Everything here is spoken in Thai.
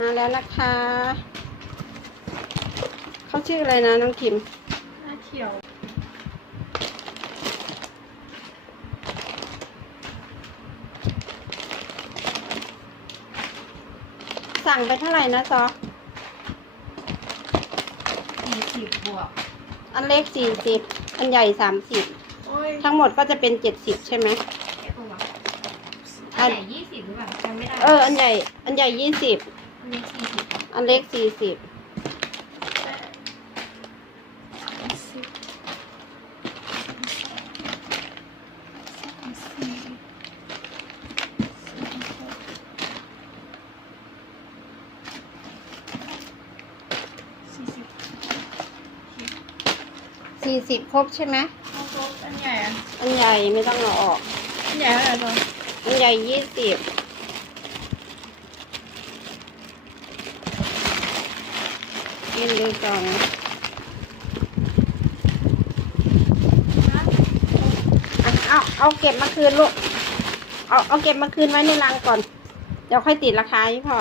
มาแล้วนะคะเขาชื่ออะไรนะน้องคิมหน้าเขียวสั่งไปเท่าไหร่นะซอสี่สิบบวก อันเล็กสี่สิบ อันใหญ่สามสิบ โอ้ยทั้งหมดก็จะเป็นเจ็ดสิบใช่ไหม แค่ตัวอันไหนยี่สิบหรือเปล่าจำไม่ได้ เออ อันใหญ่ อันใหญ่ยี่สิบ อันนี้สี่สิบอันเล็กสี่สิบสี่สิบสี่สิบครบใช่ไหมเอาครบอันใหญ่อะอันใหญ่ไม่ต้องเอาออก อันใหญ่เท่าไหร่ตัว อันใหญ่ยี่สิบ กินดูก่อนอะเอาเอาเก็บมาคืนลูก เอาเอาเก็บมาคืนไว้ในรังก่อน เดี๋ยวค่อยติดราคาให้พ่อ